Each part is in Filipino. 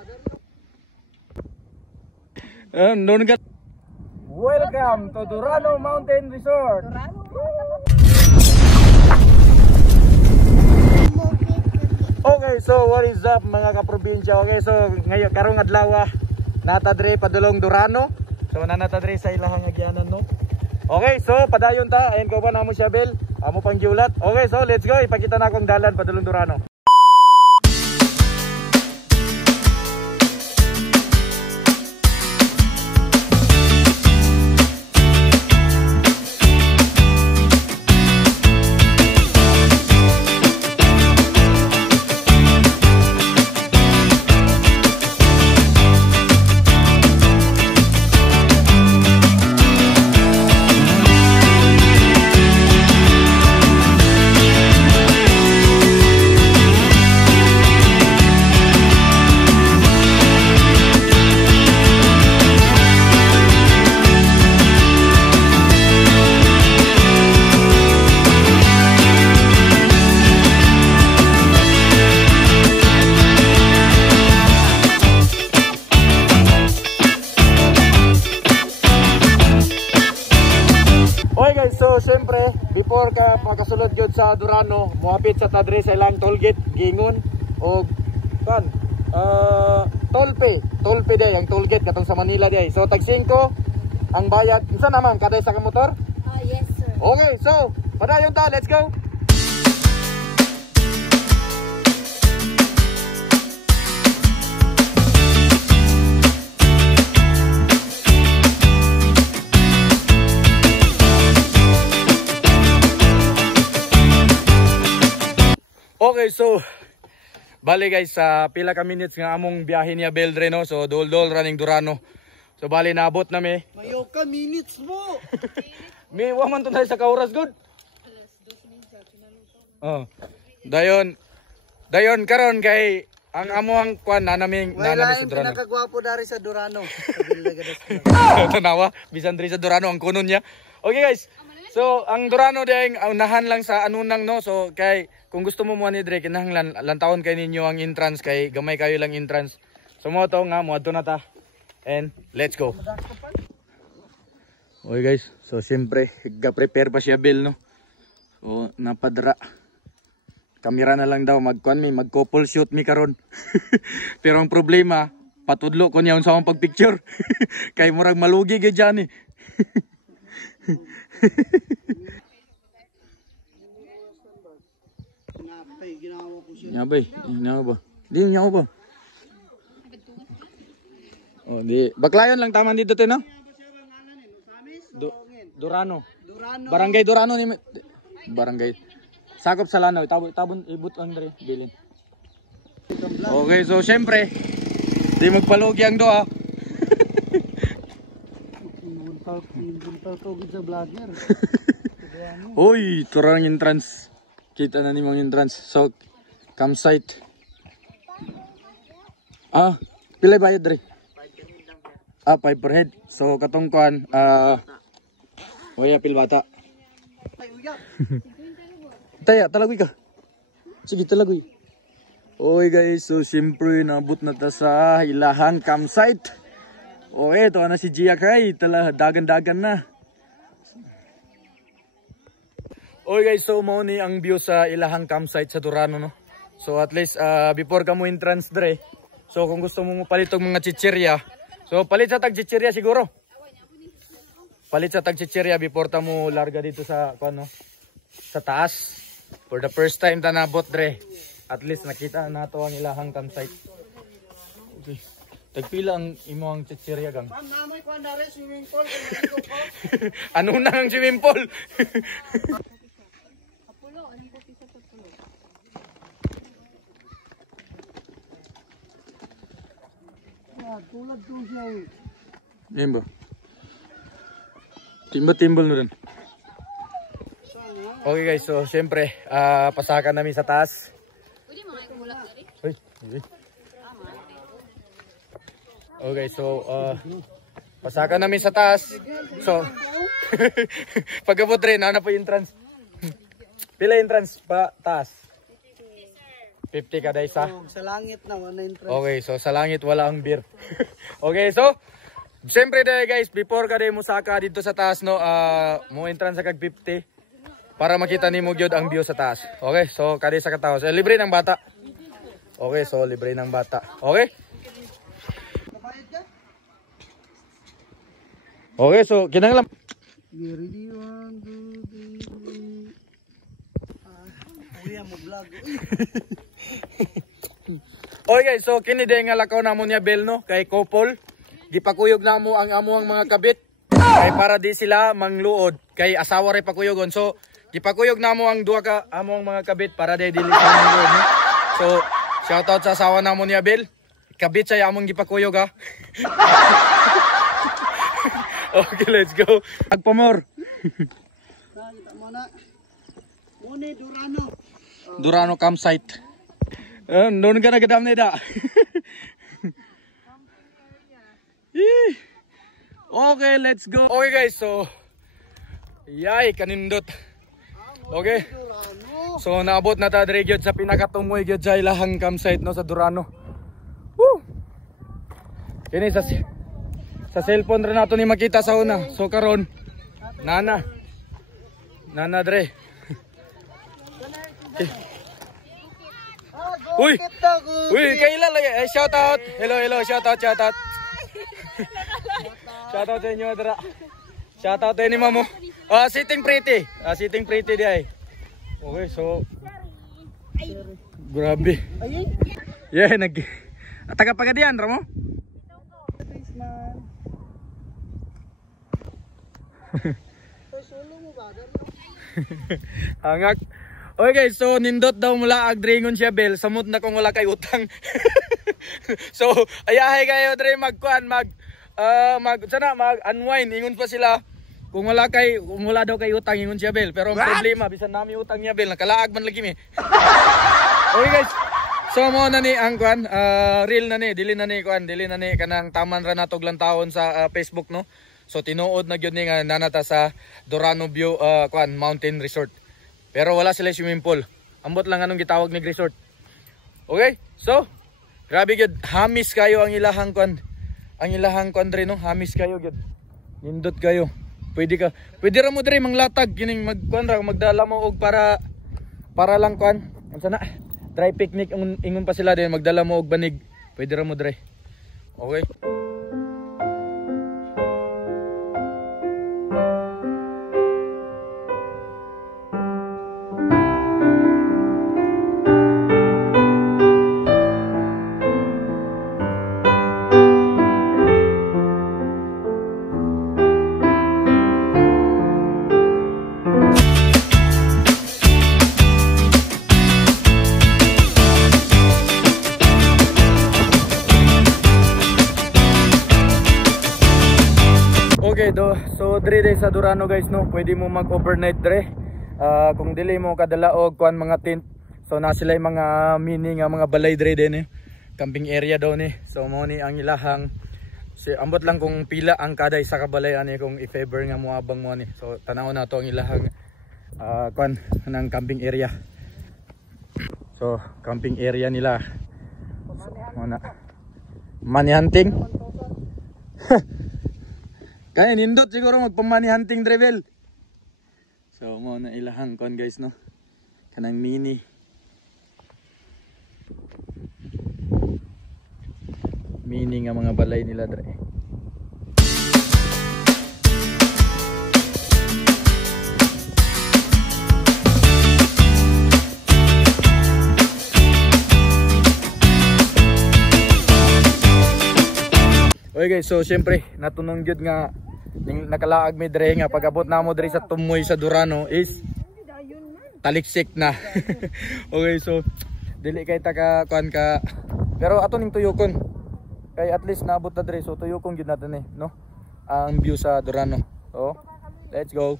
Doon ka. Welcome to Durano Mountain Resort. Okay, so what is up mga kaprobinsya? Okay, so ngayon karong adlaw natadre padulong Durano. So nanatadre sa ilahang agyanan no. Okay, so padayon ta, ayon ko ba namo siya Bel? Amo pang giulat. Okay, so let's go. Ipakita na akong dalan padulong Durano. So syempre, before ka makasulod gyud sa Durano, moapit sa tadre sa ilang tollgate, gingon og kan tolpe day ang tollgate katong sa Manila day. So tag 5 ang bayad. Unsa naman kada sa motor? Yes sir. Okay, so padayon ta, let's go. Okay, so bali guys, pila ka minutes nga among biyahe niya Beldre no. So dol-dol running Durano. So bali naabot na mi. Mayo ka minutes mo. May waman to tayo sa kauras good. Alas 2 minutes pinaluto. Oh. Dayon karon kay ang amuhang kwan nanami sa Durano. Pinakagwapo dari sa Durano. Tanawa, bisan diri sa Durano ang kunon niya. Okay guys. So ang Durano ding unahan lang sa anunang no. So kay kung gusto mo ni Dre kinahanglan lantawon kay ninyo ang entrance kay gamay kayo lang entrance. So mo to nga mo adto na ta. And let's go. Okay guys, so siyempre ga-prepare pa siya Bel no. So napadra. Kamera na lang daw mag couple shoot mi karon. Pero ang problema patudlo ko niya unsa ang pagpicture. Kay murag malugi gyud diyan eh. Ginawa ba? Di niya ba? Oh, di. Baklayon lang taman dito te no? Durano. Barangay Durano ni Barangay. Sakop sa Lanao, tabon ibut ang dre bilin. Okay, so syempre di magpalugi ang doa. Uy, turang entrance. Kita na ni mong entrance. So, campsite. Pila bayad dre? 5 per head. So, katong kuan, waya pil bata. Taya, talagoy ka. Sige, talagoy. Oy guys, so siyempre nabot na ta sa ilahang campsite. Okay, ito na si Gia kay. Dagan-dagan na. Okay guys, so mo ni ang view sa ilahang campsite sa Durano no. So at least before ka mo entrance dre. So kung gusto mo palit og mga chichirya, so palit sa tag chichirya siguro. Palit sa tag chichirya before ta mo larga dito sa ano, sa taas. For the first time ta nabot dre. At least nakita nato ang ilahang campsite. Okay. Tagpila ang imong chichirya gang. Mamoy ko andare swimming pool. Ano na ang swimming pool? Tulad to siya eh. Yan ba? Timba-timbal na rin. Okay guys, so syempre pasakan namin sa taas. Pwede mga ikulak dari? Okay, so pasakan namin sa taas. So pagabot rin, ano po yung entrance? Pila entrance pa taas? 50 kada isa. Oh, sa langit na, wala entrance. Okay, so sa langit wala ang beer. Okay, so siyempre dahil guys, before ka mo saka dito sa taas, no, mo entrance sa kag 50 para makita nimo gyud ang view sa taas. Okay, so kada sa kataos, libre ng bata. Okay, so libre ng bata. Okay? Okay, so kinahanglan. You ready? 1, 2, 3. Kuya mo vlog. Okay guys, so kini day nga lakaw namo niya bel, no, kay couple. Gipakuyog namo ang amuang mga kabit kay para di sila mangluod kay asawa ray pakuyogon. So gipakuyog namo ang duha ka amuang mga kabit para di dili sila mangluod, no? So shout out sa asawa namo niya bel. Kabit sa among gipakuyog ha. Okay, let's go. Agpamor. Kita mo na. Muna Durano. Durano campsite. Doon ka na gadam nida. Okay, let's go. Okay guys, so yay kanindot. Okay. So naabot na ta diri gyud sa pinakatumoy gyud sa ilahang campsite, no, sa Durano. Woo! Kini sa cellphone rin nato ni makita sa una. So karon nana dre. Uy! Uy, kailan lagi? Shout out. Hello, shout out. Shout out sa inyo, dra. Shout out ni mamo. Sitting pretty. Sitting pretty di ay. Okay, so grabe. Yeah, taga Pagadian ramo. Hangak. Okay, so nindot daw mula agdringon siya bel, samot na kung wala kay utang. So ayahay kayo dre magkuan mag unwind ingon pa sila kung wala daw kay utang ingon siya bel, pero ang problema bisan nami utang niya bel nakalaag man lagi mi. Okay guys, so mo na ni ang kuan real na ni dili na ni kanang taman ra natog lang taon sa Facebook, no. So tinuod na gyud ni nga nanata sa Durano View Mountain Resort. Pero wala sila swimming pool. Ambot lang anong gitawag nig resort. Okay? So, grabe gyud, hamis kayo ang ilahang kuan. Ang ilahang kuan dre, no, hamis kayo gyud. Nindot kayo. Pwede ra mo dre manglatag kining magkuan ra magdala mo og para lang kuan. Unsa na? Dry picnic ingon pa sila din magdala mo og banig. Pwede ra mo dre. Okay? Okay do, so dre sa Durano guys, no, pwede mo mag-overnight dre. Kung dili mo kadala og kuan mga tent. So na sila mga mini nga mga balay dre din, camping area daw ni. So mo ni ang ilahang ambot lang kung pila ang kada isa ka balay ani kung if ever nga moabang mo ni. So tanaw na to ang ilahang kuan ng camping area. So camping area nila. So, money hunting. Kaya nindot siguro magpamani hunting travel. So mo na ilahang kon guys, no. Kanang mini. Mini nga mga balay nila dre. Okay guys, so syempre natunong gyud nga nakalaag mi dre nga pag-abot namo dre sa tumoy sa Durano is taliksik na. Okay, so dili kay taka kuan ka pero ato ning tuyokon kay at least naabot na dre, so tuyokon gyud natin no ang view sa Durano. So let's go.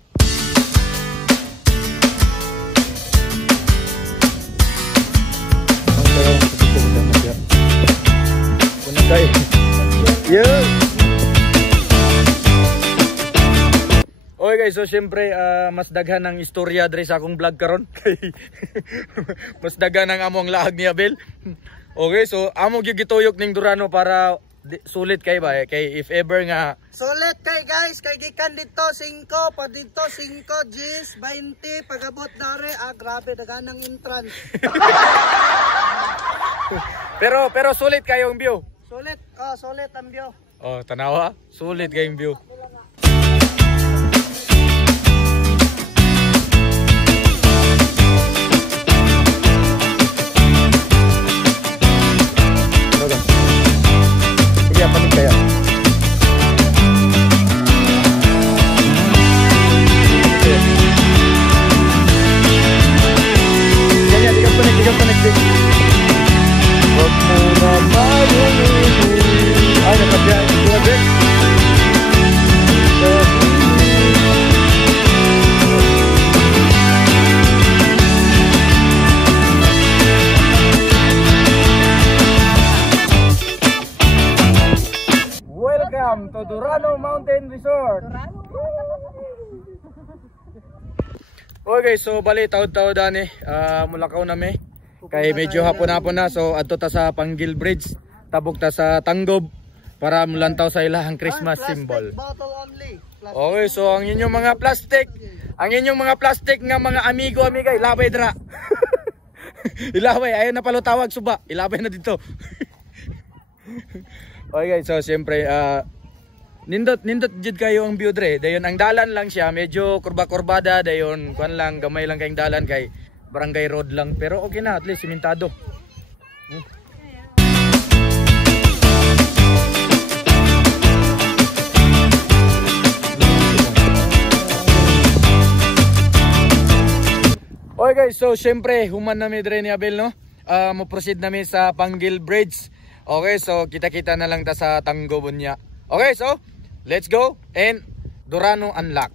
Okay. Yeah. Okay guys, so syempre mas daghan ang istorya dre sa akong vlog karon. Mas daghan ang among laag ni Abel. Okay, so amo gyud gituyok ning Durano para sulit kay ba kay if ever nga Sulit kay guys, kay gikan dito 5, pa dito 5 jeans 20 pagabot dare grabe daganang entrance. pero sulit kayo ang view. Sulit, sulit ang view. Oh, tanawa, sulit kayong view. Sige, panik kaya. Ganyan, tigang panik. Huwag mo na mayroon. Ay, nakabiyay. Duwag. Welcome to Durano Mountain Resort. Okay, so bali taod-taod ani mulakaw na me. Kay medyo hapon-hapon na, so adto ta sa Panggil Bridge, tabok ta sa Tanggob para mulantaw sa ilahang Christmas symbol. Bottle only. Okay, so ang inyong mga plastic, nga mga amigo-amiga, ilabay dra. Ilabay, ayon na palo tawag suba, ilabay na dito. Okay guys, so siyempre nindot jud kayo ang view dre. Dayon ang dalan lang siya, medyo kurba-kurbada, dayon kuan lang, gamay lang kayong dalan kay barangay road lang, pero okay na, at least simentado. Okay guys, so syempre human na mi dre ni Abel, no? Mo proceed na mi sa Panggil Bridge. Okay, so kita-kita na lang ta sa Tanggob niya. Okay, so let's go and Durano unlock.